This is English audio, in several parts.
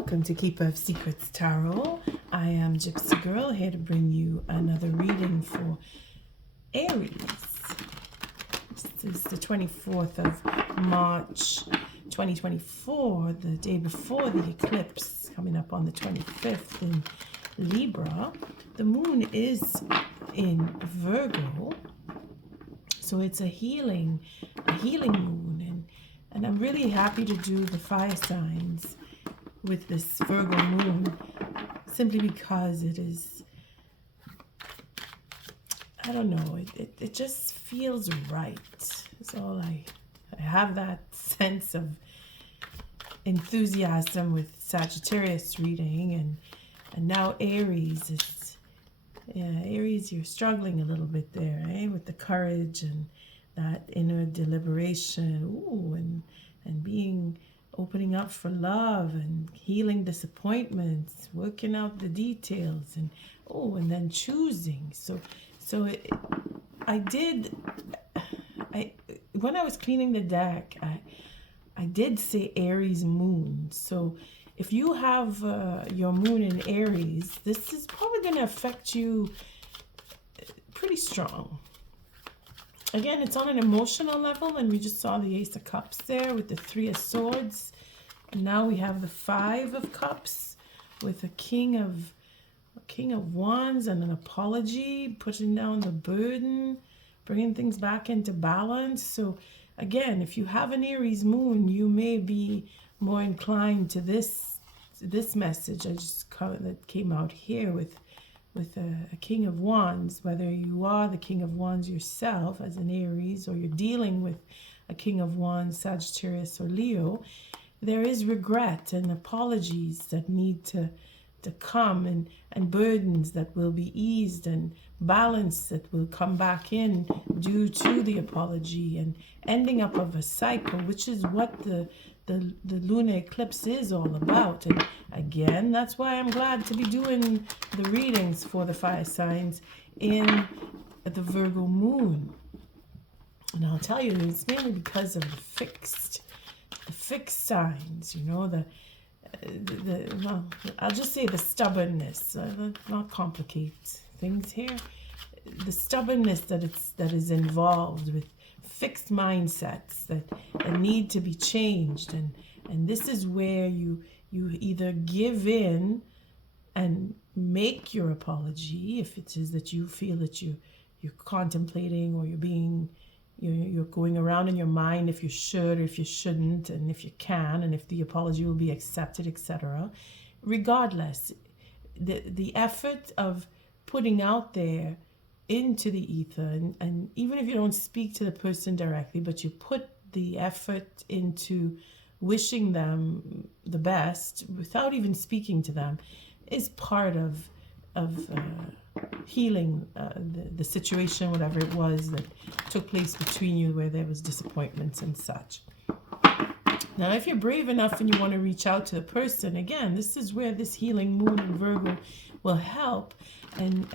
Welcome to Keeper of Secrets Tarot. I am Gypsy Girl, here to bring you another reading for Aries. This is the 24th of March 2024, the day before the eclipse, coming up on the 25th in Libra. The moon is in Virgo, so it's a healing moon, and I'm really happy to do the fire signs with this Virgo moon, simply because it is, I don't know, it just feels right. So I have that sense of enthusiasm with Sagittarius reading, and now Aries is, Aries, you're struggling a little bit there, with the courage and that inner deliberation, and being opening up for love and healing disappointments, working out the details, and then choosing. When I was cleaning the deck, I did say Aries moon. So if you have your moon in Aries, this is probably going to affect you pretty strong. Again, it's on an emotional level, and we just saw the Ace of Cups there with the Three of Swords. And now we have the Five of Cups with a King of Wands and an apology, putting down the burden, bringing things back into balance. So again, if you have an Aries moon, you may be more inclined to this message that came out here with a King of Wands. Whether you are the King of Wands yourself as an Aries, or you're dealing with a King of Wands, Sagittarius or Leo, there is regret and apologies that need to come, and burdens that will be eased, and balance that will come back in due to the apology, and ending up of a cycle, which is what the lunar eclipse is all about. And again, that's why I'm glad to be doing the readings for the fire signs in the Virgo moon. And I'll tell you, it's mainly because of the fixed signs, well, I'll just say the stubbornness. Let's not complicate things here. The stubbornness that is involved with fixed mindsets that need to be changed, and this is where you either give in and make your apology, if it is that you feel that you're contemplating, or you're going around in your mind if you should or if you shouldn't, and if you can, and if the apology will be accepted, etc. Regardless, the effort of putting out there into the ether, and even if you don't speak to the person directly, but you put the effort into wishing them the best without even speaking to them, is part of healing the situation, whatever it was that took place between you, where there was disappointments and such. Now, if you're brave enough and you want to reach out to the person, again, this is where this healing moon in Virgo will help and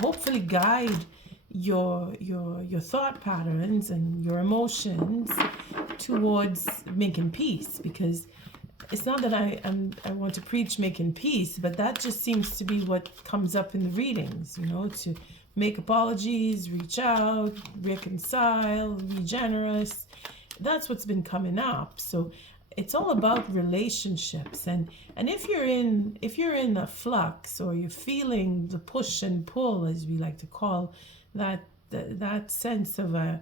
hopefully guide your thought patterns and your emotions towards making peace. Because it's not that I want to preach making peace, but that just seems to be what comes up in the readings, to make apologies, reach out, reconcile, be generous. That's what's been coming up. So it's all about relationships, and if you're in a flux, or you're feeling the push and pull, as we like to call that sense of I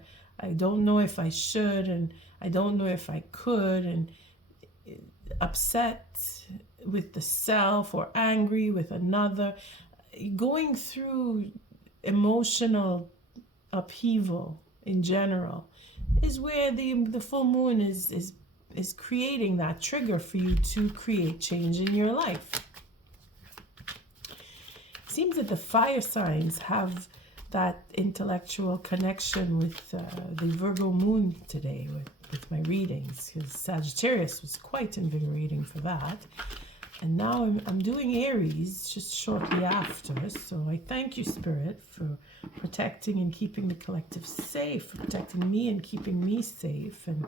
don't know if I should, and I don't know if I could, and upset with the self, or angry with another, going through emotional upheaval in general, is where the full moon is creating that trigger for you to create change in your life. It seems that the fire signs have that intellectual connection with the Virgo moon today with my readings, because Sagittarius was quite invigorating for that. And now I'm doing Aries just shortly after. So I thank you, Spirit, for protecting and keeping the collective safe, for protecting me and keeping me safe. And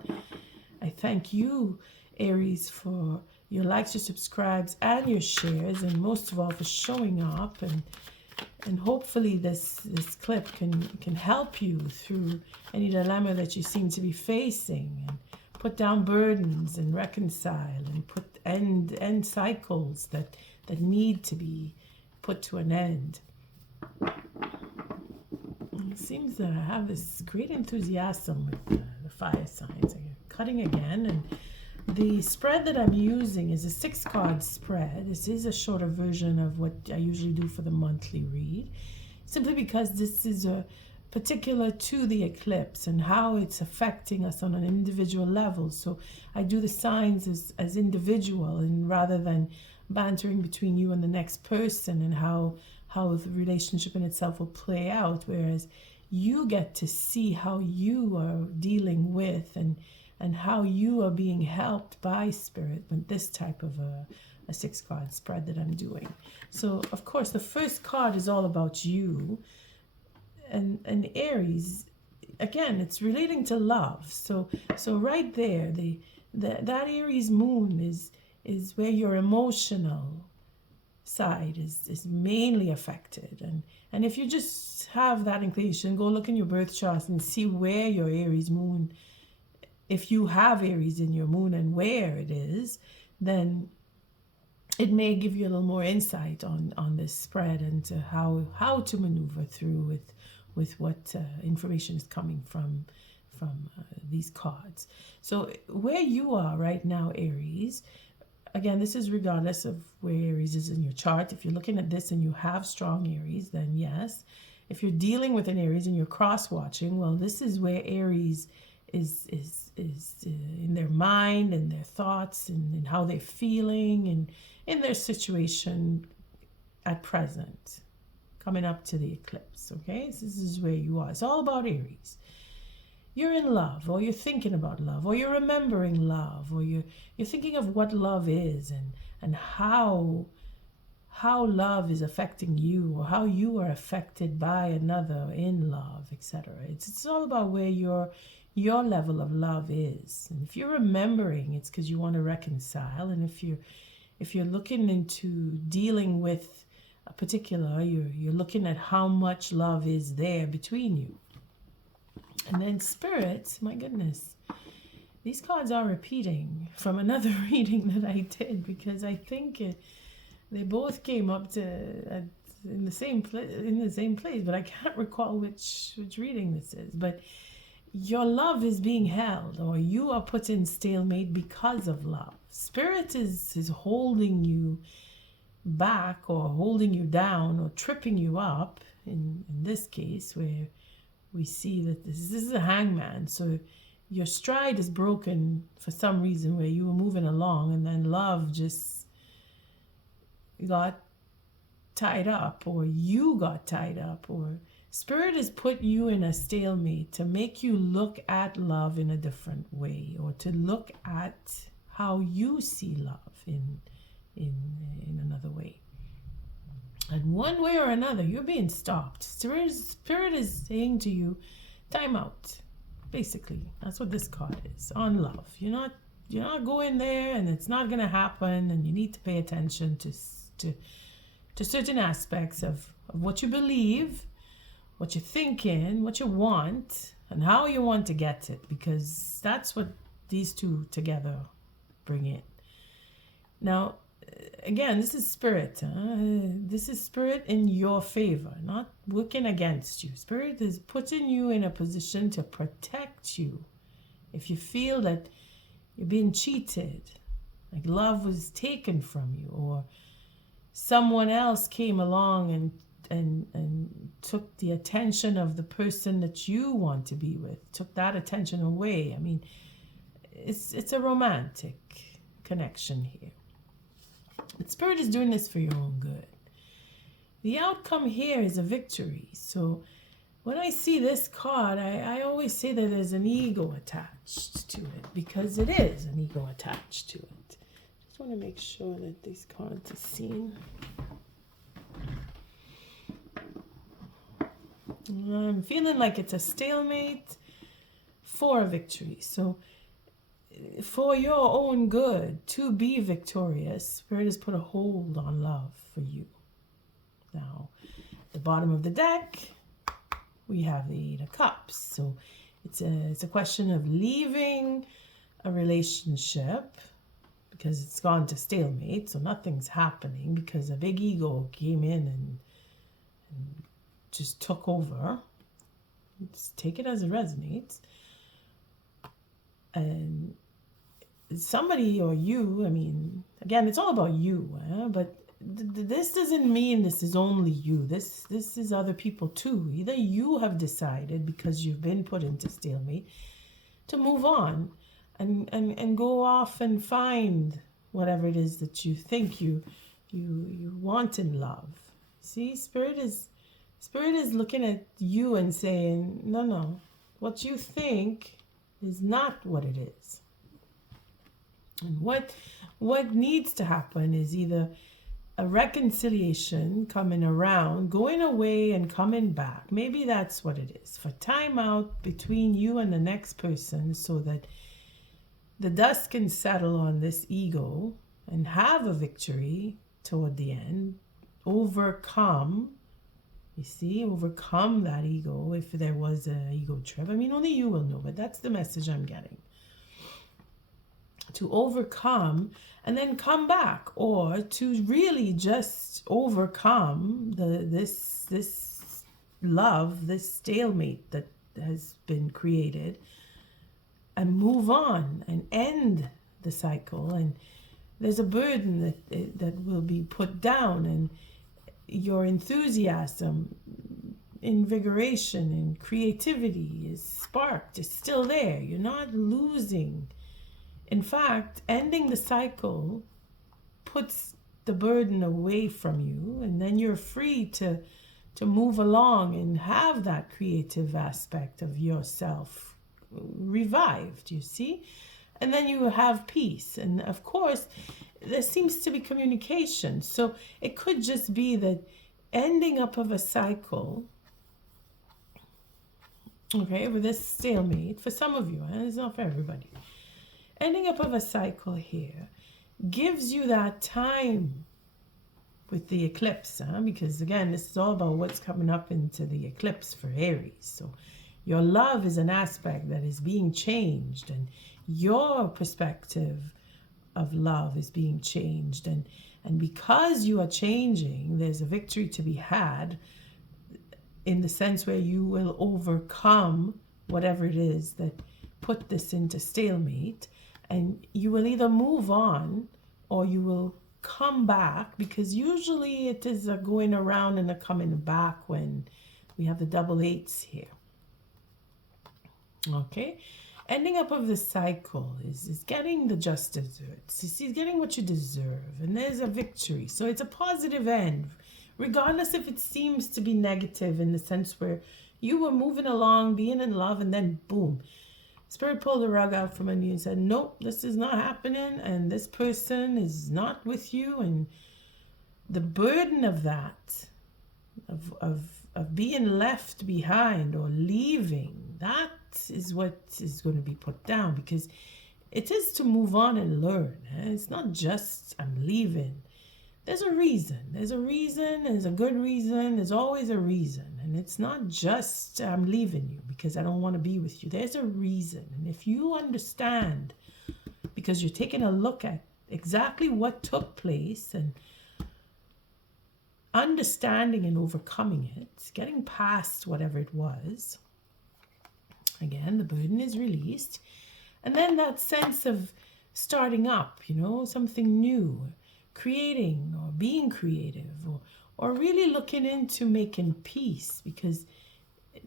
I thank you, Aries, for your likes, your subscribes, and your shares, and most of all for showing up. And hopefully this clip can help you through any dilemma that you seem to be facing, and put down burdens and reconcile, and put end cycles that need to be put to an end. It seems that I have this great enthusiasm with the fire signs. I'm cutting again, and the spread that I'm using is a 6-card spread. This is a shorter version of what I usually do for the monthly read, simply because this is particular to the eclipse and how it's affecting us on an individual level. So I do the signs as individual, and rather than bantering between you and the next person and how the relationship in itself will play out, whereas you get to see how you are dealing with and how you are being helped by spirit with this type of a 6-card spread that I'm doing. So of course the first card is all about you, and Aries, again, it's relating to love. So right there, that Aries moon is where your emotional side is mainly affected. And if you just have that inclination, go look in your birth chart and see where your Aries moon, if you have Aries in your moon and where it is, then it may give you a little more insight on this spread and to how to maneuver through with what information is coming from these cards. So where you are right now, Aries, again, this is regardless of where Aries is in your chart. If you're looking at this and you have strong Aries, then yes. If you're dealing with an Aries and you're cross-watching, well, this is where Aries is in their mind and their thoughts and how they're feeling and in their situation at present, coming up to the eclipse, okay? So this is where you are. It's all about Aries. You're in love, or you're thinking about love, or you're remembering love, or you're thinking of what love is and how love is affecting you, or how you are affected by another in love, etc. It's all about where your level of love is. And if you're remembering, it's because you want to reconcile. And if you're looking into dealing with a particular, you're looking at how much love is there between you. And then Spirit, my goodness, these cards are repeating from another reading that I did, because I think they both came up in the same place, but I can't recall which reading this is. But your love is being held, or you are put in stalemate because of love. Spirit is holding you back, or holding you down, or tripping you up, in this case, where we see that this is a hangman. So your stride is broken for some reason, where you were moving along and then love just got tied up, or you got tied up, or Spirit has put you in a stalemate to make you look at love in a different way, or to look at how you see love in another way. And one way or another, you're being stopped. Spirit is saying to you, time out. Basically, that's what this card is on love. You're not going there, and it's not going to happen. And you need to pay attention to certain aspects of what you believe, what you're thinking, what you want, and how you want to get it, because that's what these two together bring in. Now, again, this is Spirit. This is Spirit in your favor, not working against you. Spirit is putting you in a position to protect you. If you feel that you're being cheated, like love was taken from you, or someone else came along and took the attention of the person that you want to be with, took that attention away. I mean, it's a romantic connection here. But Spirit is doing this for your own good. The outcome here is a victory. So when I see this card, I always say that there's an ego attached to it, because it is an ego attached to it. Just want to make sure that these cards are seen. I'm feeling like it's a stalemate for a victory. So for your own good, to be victorious, Spirit has put a hold on love for you. Now, at the bottom of the deck, we have the Eight of Cups. So it's a question of leaving a relationship because it's gone to stalemate, so nothing's happening because a big ego came in and just took over. Let's take it as it resonates. And somebody or you, I mean, again, it's all about you, but this doesn't mean this is only you. This is other people too. Either you have decided, because you've been put into stalemate, to move on and go off and find whatever it is that you think you want in love. See, Spirit is looking at you and saying, no, what you think is not what it is. And what needs to happen is either a reconciliation coming around, going away and coming back. Maybe that's what it is. For time out between you and the next person so that the dust can settle on this ego and have a victory toward the end. Overcome that ego if there was an ego trip. I mean, only you will know, but that's the message I'm getting. To overcome and then come back, or to really just overcome this love, this stalemate that has been created, and move on and end the cycle. And there's a burden that will be put down, and your enthusiasm, invigoration, and creativity is sparked. It's still there. You're not losing. In fact, ending the cycle puts the burden away from you, and then you're free to move along and have that creative aspect of yourself revived, you see? And then you have peace. And of course, there seems to be communication. So it could just be that ending up of a cycle, okay, with this stalemate, for some of you, and it's not for everybody, ending up of a cycle here gives you that time with the eclipse, because again, this is all about what's coming up into the eclipse for Aries. So your love is an aspect that is being changed, and your perspective of love is being changed. And because you are changing, there's a victory to be had in the sense where you will overcome whatever it is that put this into stalemate. And you will either move on or you will come back, because usually it is a going around and a coming back when we have the double eights here. Okay? Ending up of the cycle is getting the just desserts. You see, getting what you deserve. And there's a victory. So it's a positive end, regardless if it seems to be negative in the sense where you were moving along, being in love, and then boom. Spirit pulled the rug out from under you and said, nope, this is not happening, and this person is not with you. And the burden of that, of being left behind or leaving, that is what is going to be put down, because it is to move on and learn. It's not just I'm leaving. There's a reason. There's a good reason. There's always a reason. And it's not just I'm leaving you because I don't want to be with you. There's a reason. And if you understand, because you're taking a look at exactly what took place and understanding and overcoming it, getting past whatever it was, again, the burden is released. And then that sense of starting up, something new, creating or being creative, or really looking into making peace, because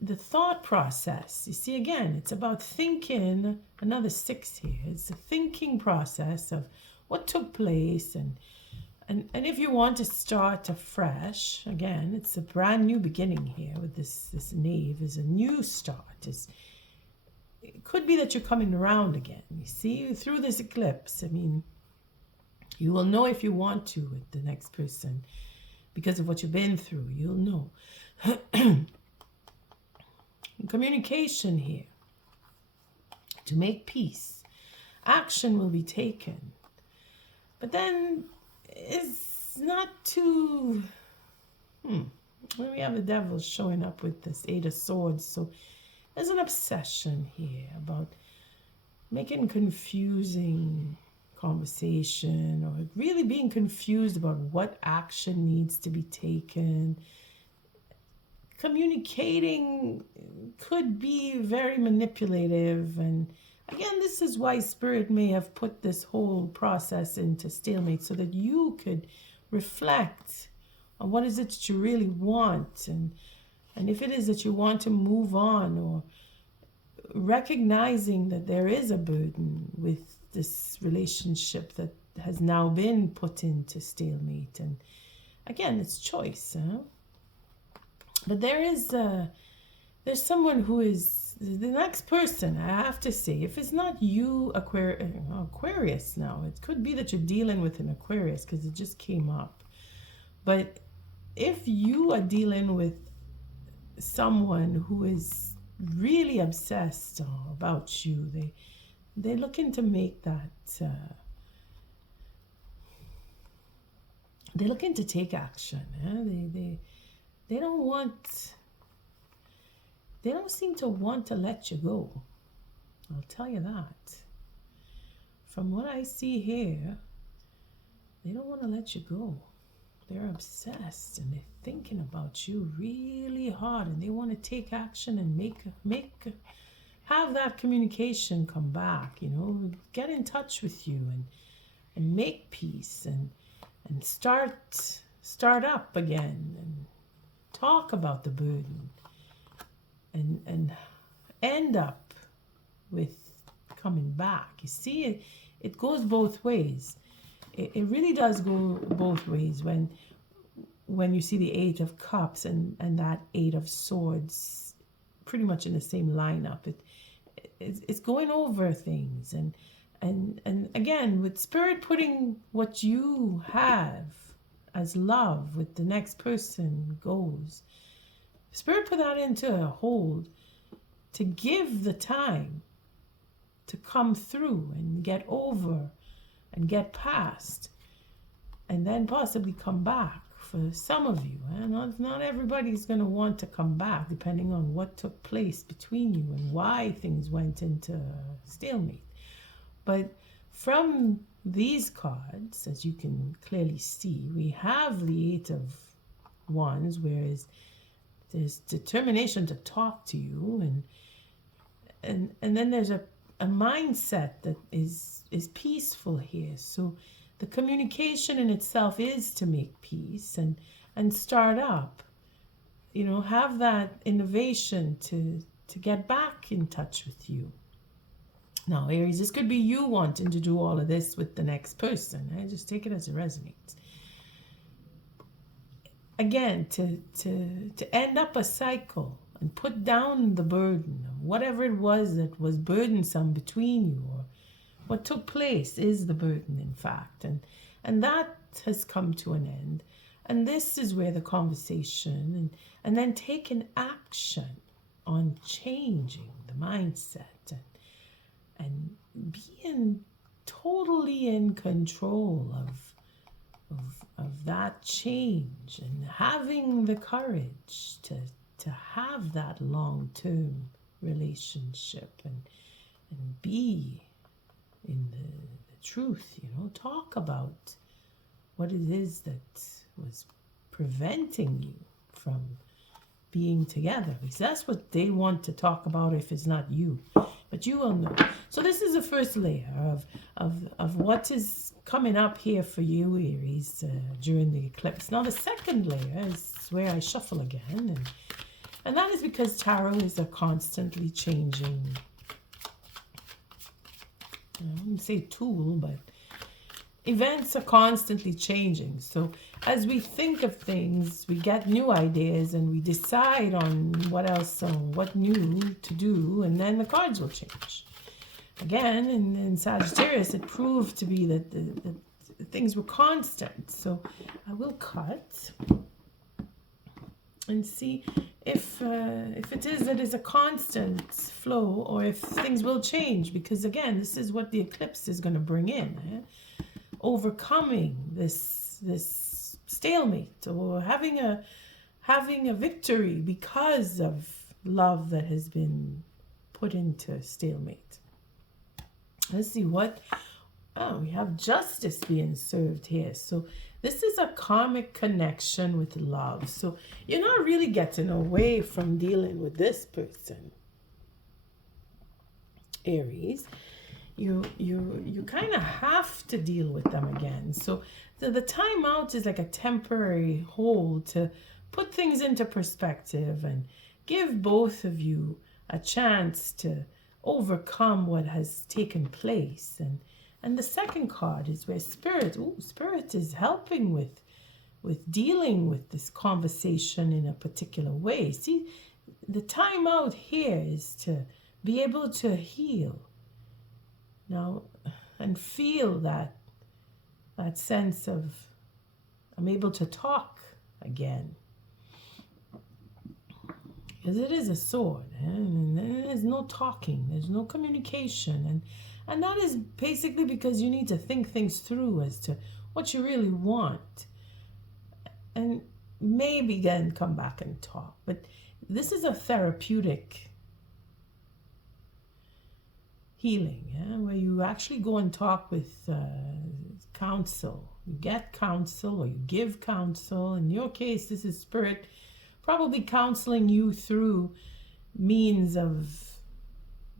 the thought process, you see, again, it's about thinking, another 6 here, it's a thinking process of what took place, and if you want to start afresh, again, it's a brand new beginning here with this knave, is a new start. It could be that you're coming around again, you see, through this eclipse. I mean, you will know if you want to with the next person because of what you've been through. You'll know. Communication here to make peace. action will be taken. But then it's not too... When we have the devil showing up with this 8 of Swords, so there's an obsession here about making confusing conversation, or really being confused about what action needs to be taken. Communicating could be very manipulative, and again, this is why Spirit may have put this whole process into stalemate, so that you could reflect on what is it that you really want, and if it is that you want to move on, or recognizing that there is a burden with this relationship that has now been put into stalemate. And again, it's choice, huh? But there's someone who is the next person. I have to say, if it's not you, Aquarius, now it could be that you're dealing with an Aquarius because it just came up. But if you are dealing with someone who is really obsessed about you, they're looking to make that they're looking to take action. They don't seem to want to let you go. I'll tell you that. From what I see here, they don't want to let you go. They're obsessed, and they're thinking about you really hard, and they want to take action and have that communication come back, get in touch with you and make peace and start up again and talk about the burden and end up with coming back. You see, it goes both ways. It really does go both ways when you see the 8 of Cups and that 8 of Swords pretty much in the same lineup. It's going over things, and again, with Spirit putting what you have as love with the next person goes, Spirit put that into a hold to give the time to come through and get over and get past, and then possibly come back for some of you. And not everybody's going to want to come back, depending on what took place between you and why things went into stalemate. But from these cards, as you can clearly see, we have the 8 of Wands, whereas there's determination to talk to you, and then there's a mindset that is peaceful here. So the communication in itself is to make peace and start up, have that innovation to get back in touch with you. Now, Aries, this could be you wanting to do all of this with the next person. Just take it as it resonates. Again, to end up a cycle and put down the burden of whatever it was that was burdensome between you, or what took place is the burden, in fact, and that has come to an end. And this is where the conversation and then taking action on changing the mindset and being totally in control of that change, and having the courage to have that long-term relationship and be in the truth, talk about what it is that was preventing you from being together, because that's what they want to talk about if it's not you, but you will know. So this is the first layer of what is coming up here for you, Aries, during the eclipse. Now the second layer is where I shuffle again, and that is because tarot is a constantly changing, I wouldn't say tool, but events are constantly changing. So as we think of things, we get new ideas and we decide on what else, what new to do, and then the cards will change. Again, in Sagittarius, it proved to be that the things were constant. So I will cut and see if it is that is a constant flow, or if things will change, because again, this is what the eclipse is going to bring in, overcoming this stalemate, or having a victory because of love that has been put into stalemate. Let's see what. Oh, we have justice being served here. So this is a karmic connection with love. So you're not really getting away from dealing with this person, Aries. You kind of have to deal with them again. So the timeout is like a temporary hold to put things into perspective and give both of you a chance to overcome what has taken place. And the second card is where Spirit is helping with dealing with this conversation in a particular way. See, the time out here is to be able to heal now and feel that sense of, I'm able to talk again. Because it is a sword, and there's no talking, there's no communication, and that is basically because you need to think things through as to what you really want, and maybe then come back and talk. But this is a therapeutic healing, where you actually go and talk with counsel. You get counsel, or you give counsel. In your case, this is Spirit probably counseling you through means of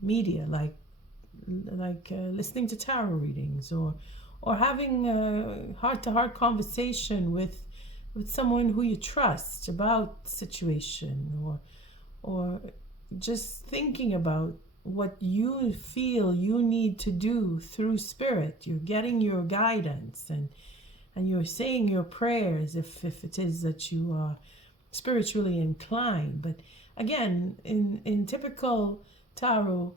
media, like listening to tarot readings, or having a heart-to-heart conversation with someone who you trust about the situation, or just thinking about what you feel you need to do through Spirit. You're getting your guidance, and you're saying your prayers if it is that you are spiritually inclined. But again, in typical tarot,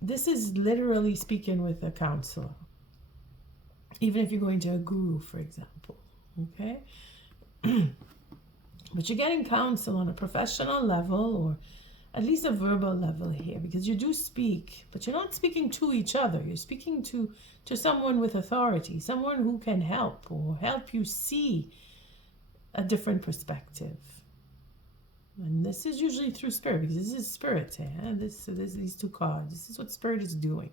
this is literally speaking with a counselor, even if you're going to a guru, for example. Okay. But you're getting counsel on a professional level, or at least a verbal level here, because you do speak, but you're not speaking to each other. You're speaking to someone with authority, someone who can help, or help you see a different perspective. And this is usually through Spirit, because this is Spirit. These two cards. This is what Spirit is doing.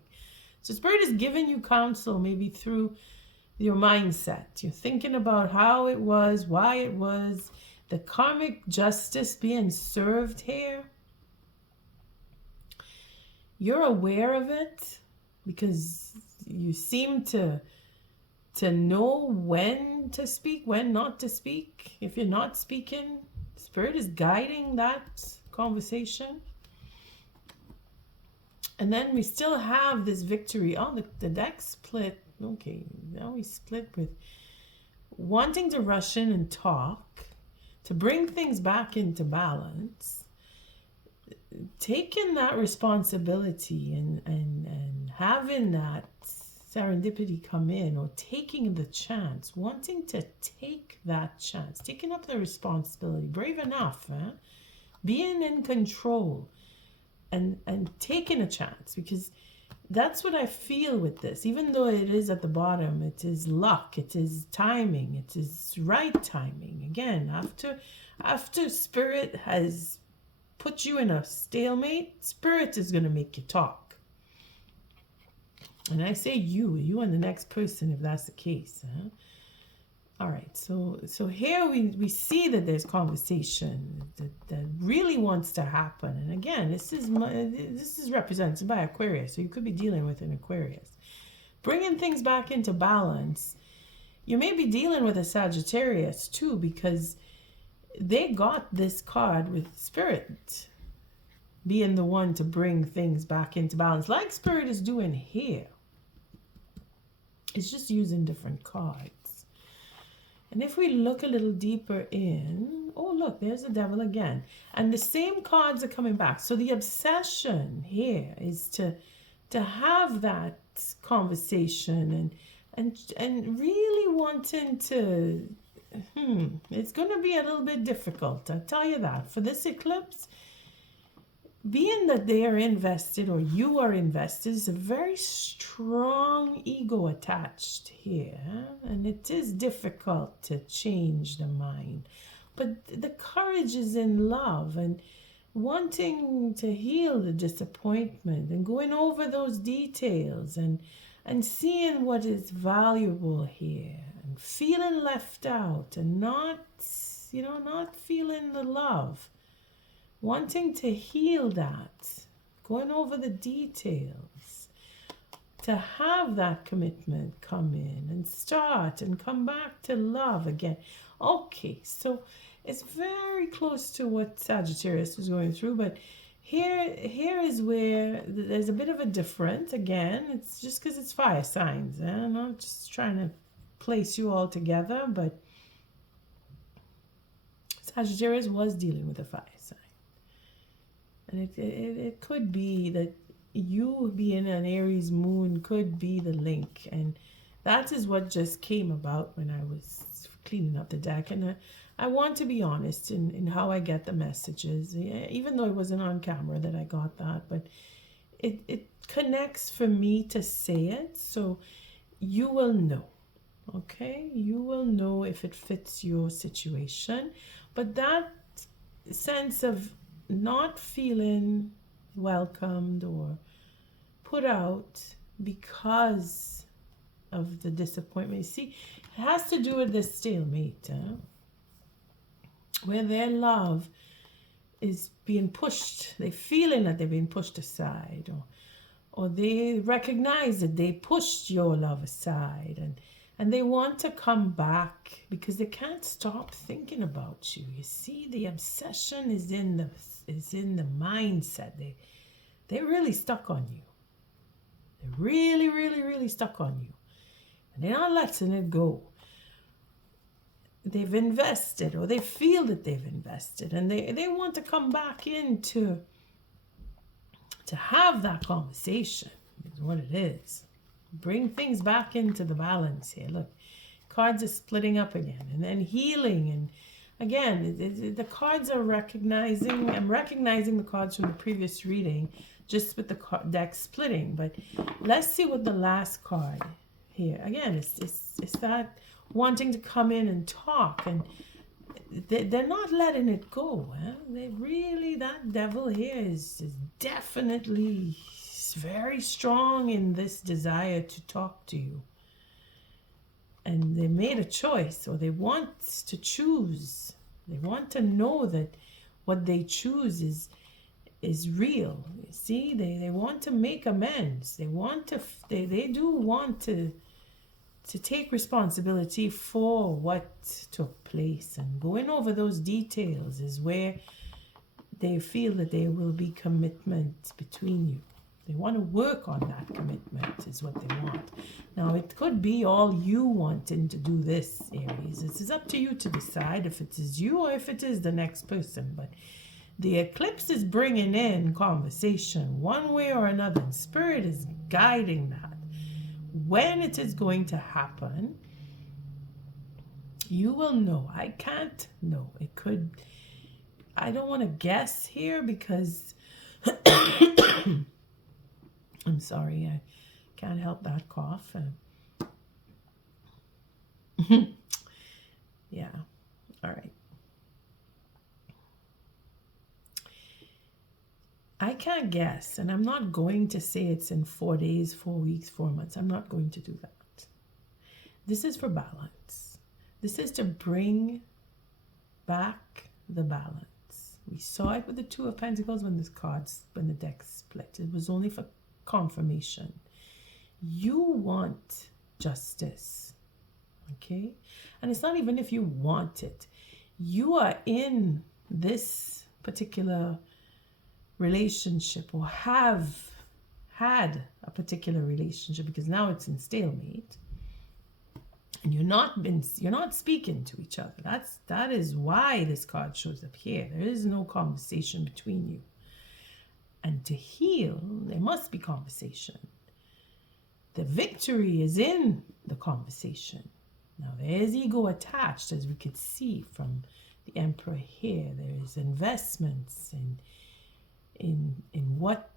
So Spirit is giving you counsel, maybe through your mindset. You're thinking about how it was, why it was, the karmic justice being served here. You're aware of it because you seem to know when to speak, when not to speak. If you're not speaking, Spirit is guiding that conversation. And then we still have this victory. Oh, the deck split. Okay, now we split with wanting to rush in and talk, to bring things back into balance, taking that responsibility and having that serendipity come in, or taking the chance, wanting to take that chance, taking up the responsibility, brave enough, being in control, and taking a chance, because that's what I feel with this. Even though it is at the bottom, it is luck, it is timing, it is right timing. Again, after Spirit has put you in a stalemate, Spirit is going to make you talk. And I say you and the next person, if that's the case. All right, so here we see that there's conversation that really wants to happen. And again, this is represented by Aquarius, so you could be dealing with an Aquarius. Bringing things back into balance. You may be dealing with a Sagittarius too, because they got this card with Spirit being the one to bring things back into balance, like Spirit is doing here. It's just using different cards. And if we look a little deeper in, oh look, there's the Devil again. And the same cards are coming back. So the obsession here is to have that conversation and really wanting to it's going to be a little bit difficult. I'll tell you that. For this eclipse, being that they are invested or you are invested, is a very strong ego attached here. And it is difficult to change the mind. But the courage is in love and wanting to heal the disappointment and going over those details and seeing what is valuable here and feeling left out and not feeling the love, wanting to heal that, going over the details, to have that commitment come in and start and come back to love again. Okay, so it's very close to what Sagittarius was going through, but here is where there's a bit of a difference. Again, it's just because it's fire signs. I'm not just trying to place you all together, but Sagittarius was dealing with a fire sign. And it could be that you being an Aries moon could be the link. And that is what just came about when I was cleaning up the deck. And I want to be honest in how I get the messages, even though it wasn't on camera that I got that, but it connects for me to say it, so you will know, okay? You will know if it fits your situation. But that sense of not feeling welcomed or put out because of the disappointment, you see, it has to do with this stalemate, where their love is being pushed. They're feeling that they're being pushed aside, or they recognize that they pushed your love aside, and they want to come back because they can't stop thinking about you. You see, the obsession is in the mindset. They're really stuck on you. They're really, really, really stuck on you, and they're not letting it go. They've invested, or they feel that they've invested, and they want to come back in to have that conversation is what it is. Bring things back into the balance here. Look, cards are splitting up again and then healing, and again the cards are recognizing. I'm recognizing the cards from the previous reading just with the deck splitting, but let's see what the last card here. Again, it's that wanting to come in and talk, and they're not letting it go. They really, that devil here is definitely very strong in this desire to talk to you, and they made a choice, or they want to choose. They want to know that what they choose is real. You see, they want to make amends. They do want to take responsibility for what took place, and going over those details is where they feel that there will be commitment between you. They want to work on that commitment is what they want. Now, it could be all you wanting to do this, Aries. This is up to you to decide if it is you or if it is the next person. But the eclipse is bringing in conversation one way or another, and Spirit is guiding that. When it is going to happen, you will know. I can't know. It could, I don't want to guess here because I'm sorry, I can't help that cough. Yeah, all right. I can't guess, and I'm not going to say it's in 4 days, 4 weeks, 4 months. I'm not going to do that. This is for balance. This is to bring back the balance. We saw it with the Two of Pentacles when the deck split. It was only for confirmation. You want justice, okay? And it's not even if you want it. You are in this particular relationship, or have had a particular relationship, because now it's in stalemate, and you're not speaking to each other. That is why this card shows up here. There is no conversation between you. And to heal, there must be conversation. The victory is in the conversation. Now there is ego attached, as we could see from the Emperor here. There is investments in what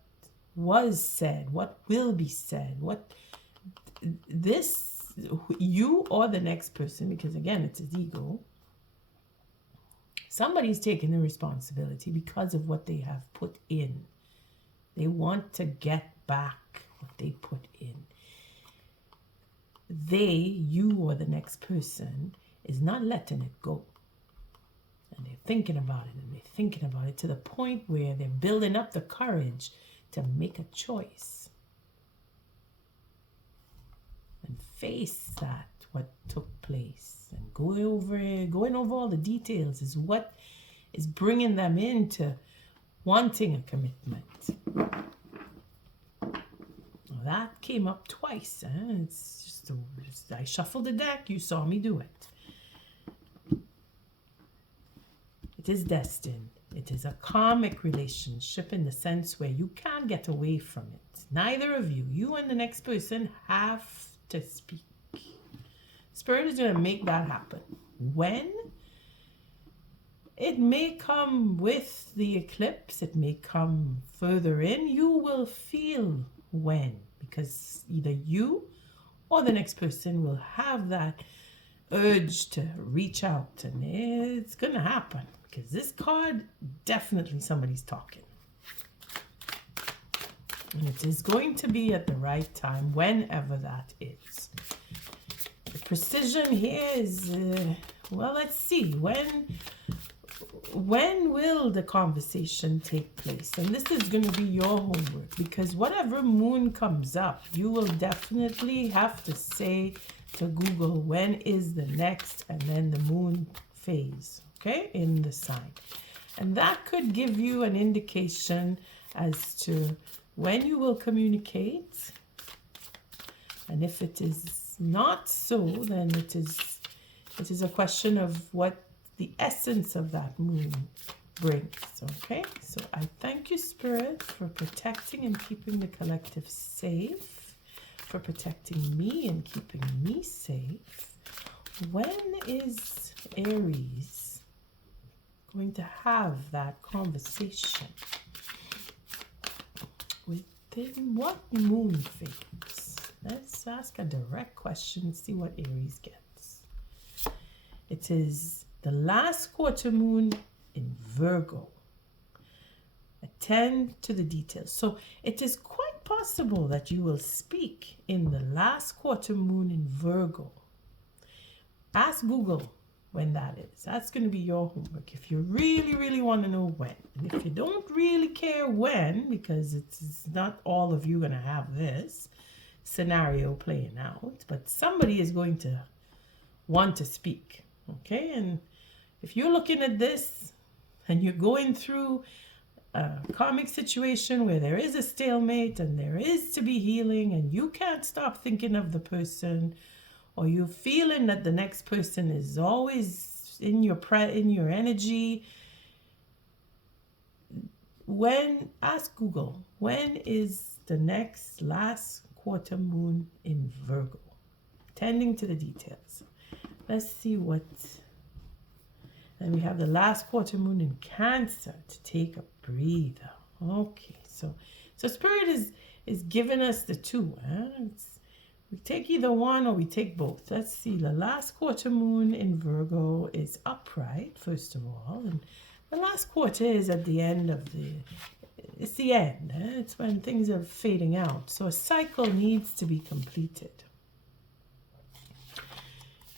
was said, what will be said, what this, you or the next person, because again it's his ego, somebody's taking the responsibility because of what they have put in. They want to get back what they put in. They, you or the next person, is not letting it go. And they're thinking about it, and they're thinking about it to the point where they're building up the courage to make a choice and face that, what took place, and going over all the details is what is bringing them into wanting a commitment. Well, that came up twice. It's just I shuffled the deck. You saw me do it. It is destined. It is a karmic relationship in the sense where you can't get away from it. Neither of you, you and the next person, have to speak. Spirit is going to make that happen. When? It may come with the eclipse. It may come further in. You will feel when. Because either you or the next person will have that urge to reach out. And it's going to happen. Because this card, definitely somebody's talking. And it is going to be at the right time, whenever that is. The precision here is, well, let's see. When will the conversation take place? And this is going to be your homework. Because whatever moon comes up, you will definitely have to say to Google, when is the next, and then the moon phase. Okay, in the sign. And that could give you an indication as to when you will communicate. And if it is not so, then it is a question of what the essence of that moon brings. Okay, so I thank you, Spirit, for protecting and keeping the collective safe, for protecting me and keeping me safe. When is Aries going to have that conversation? Within what moon phase? Let's ask a direct question and see what Aries gets. It is the last quarter moon in Virgo. Attend to the details. So it is quite possible that you will speak in the last quarter moon in Virgo. Ask Google when that is. That's going to be your homework if you really, really want to know when. And if you don't really care when, because it's not all of you going to have this scenario playing out, but somebody is going to want to speak. Okay? And if you're looking at this and you're going through a karmic situation where there is a stalemate and there is to be healing and you can't stop thinking of the person, or you're feeling that the next person is always in your energy, ask Google, when is the next last quarter moon in Virgo? Tending to the details. Let's see what. And we have the last quarter moon in Cancer to take a breather. Okay, so Spirit is giving us the two. We take either one or we take both. Let's see. The last quarter moon in Virgo is upright, first of all. And the last quarter is at the end of it's the end. It's when things are fading out. So a cycle needs to be completed.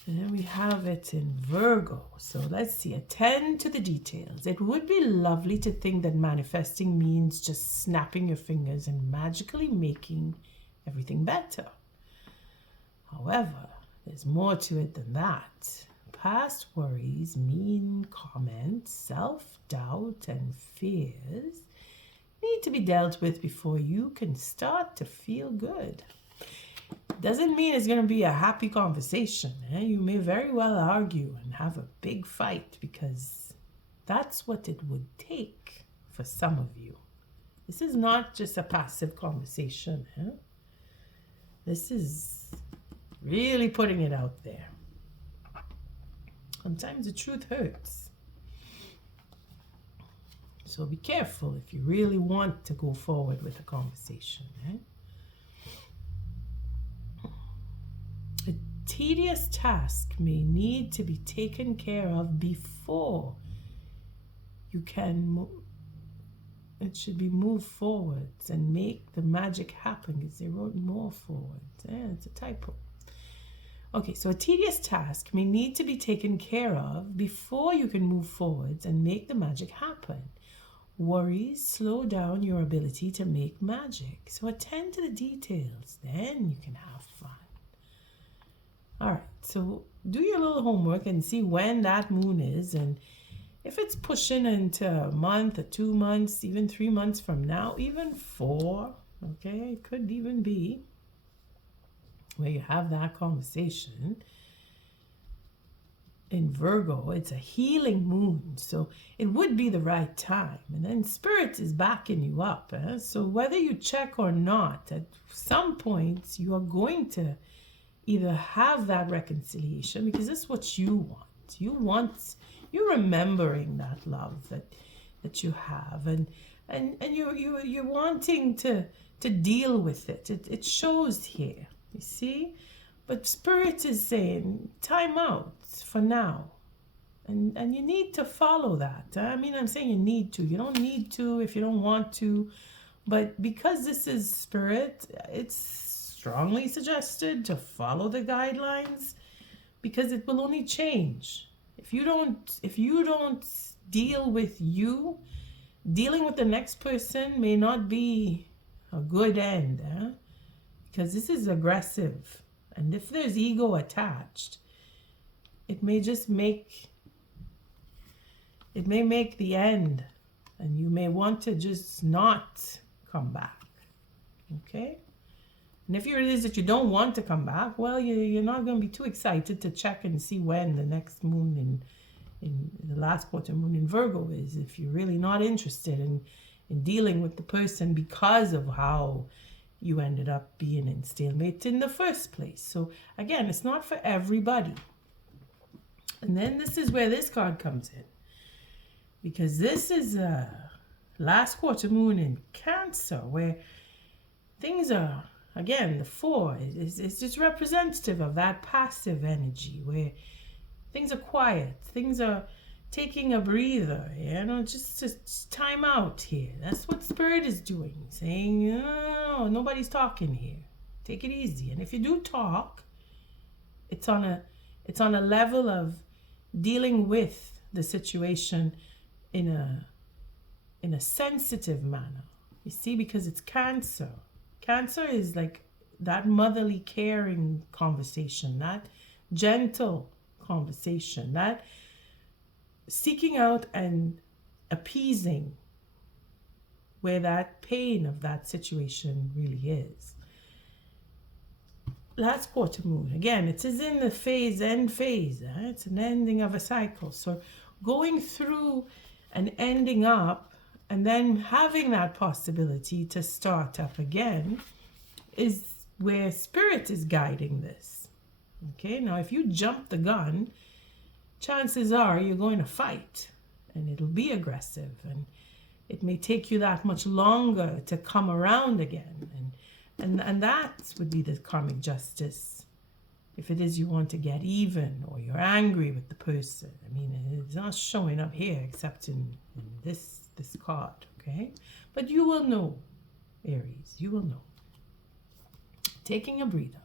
And then we have it in Virgo. So let's see. Attend to the details. It would be lovely to think that manifesting means just snapping your fingers and magically making everything better. However, there's more to it than that. Past worries, mean comments, self-doubt, and fears need to be dealt with before you can start to feel good. Doesn't mean it's going to be a happy conversation. You may very well argue and have a big fight because that's what it would take for some of you. This is not just a passive conversation. This is really putting it out there. Sometimes the truth hurts. So be careful if you really want to go forward with a conversation. A tedious task may need to be taken care of before you can it should be moved forwards and make the magic happen, because they wrote more forwards. It's a typo. Okay, so a tedious task may need to be taken care of before you can move forwards and make the magic happen. Worries slow down your ability to make magic. So attend to the details, then you can have fun. All right, so do your little homework and see when that moon is, and if it's pushing into a month or 2 months, even 3 months from now, even 4, okay, it could even be where you have that conversation. In Virgo, it's a healing moon, so it would be the right time. And then Spirit is backing you up. So whether you check or not, at some points you are going to either have that reconciliation, because this is what you want. You're remembering that love that you have, and you're wanting to deal with it. It shows here, you see. But Spirit is saying time out for now, and you need to follow that. I mean, I'm saying you need to. You don't need to if you don't want to, but because this is Spirit, it's strongly suggested to follow the guidelines, because it will only change. If you don't deal with you, dealing with the next person may not be a good end, because this is aggressive. And if there's ego attached, it may make the end, and you may want to just not come back. Okay? And if it is that you don't want to come back, well, you're not going to be too excited to check and see when the next moon in the last quarter moon in Virgo is, if you're really not interested in dealing with the person because of how you ended up being in stalemate in the first place. So again, it's not for everybody. And then this is where this card comes in, because this is a last quarter moon in Cancer, where things are, again, the 4 is just representative of that passive energy, where things are quiet, things are taking a breather, just time out here. That's what Spirit is doing, saying, no, nobody's talking here. Take it easy. And if you do talk, it's on a level of dealing with the situation in a sensitive manner. You see, because it's Cancer. Cancer is like that motherly caring conversation, that gentle conversation, that seeking out and appeasing where that pain of that situation really is. Last quarter moon, again, it is in the end phase. It's an ending of a cycle. So going through and ending up, and then having that possibility to start up again, is where Spirit is guiding this. Okay, now if you jump the gun, chances are you're going to fight, and it'll be aggressive, and it may take you that much longer to come around again. And that would be the karmic justice. If it is you want to get even, or you're angry with the person. I mean, it's not showing up here except in this card, okay? But you will know, Aries, you will know. Taking a breather.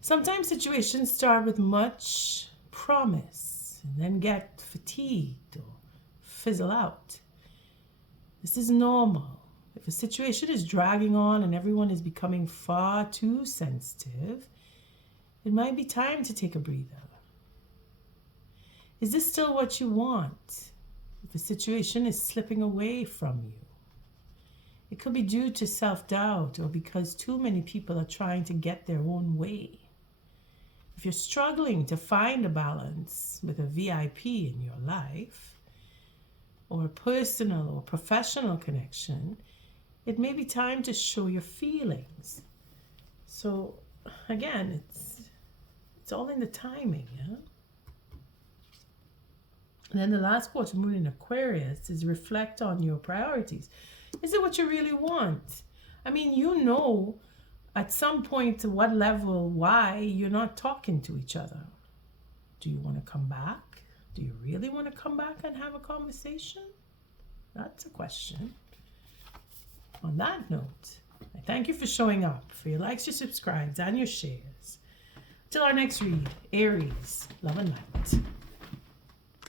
Sometimes situations start with much promise and then get fatigued or fizzle out. This is normal. If a situation is dragging on and everyone is becoming far too sensitive, it might be time to take a breather. Is this still what you want? If a situation is slipping away from you, it could be due to self-doubt or because too many people are trying to get their own way. If you're struggling to find a balance with a VIP in your life, or a personal or professional connection, it may be time to show your feelings. So again, it's all in the timing. And then the last quarter moon in Aquarius is reflect on your priorities. Is it what you really want? I mean, you know, at some point, to what level, why you're not talking to each other. Do you want to come back? Do you really want to come back and have a conversation? That's a question. On that note, I thank you for showing up, for your likes, your subscribes, and your shares. Till our next read, Aries, love and light.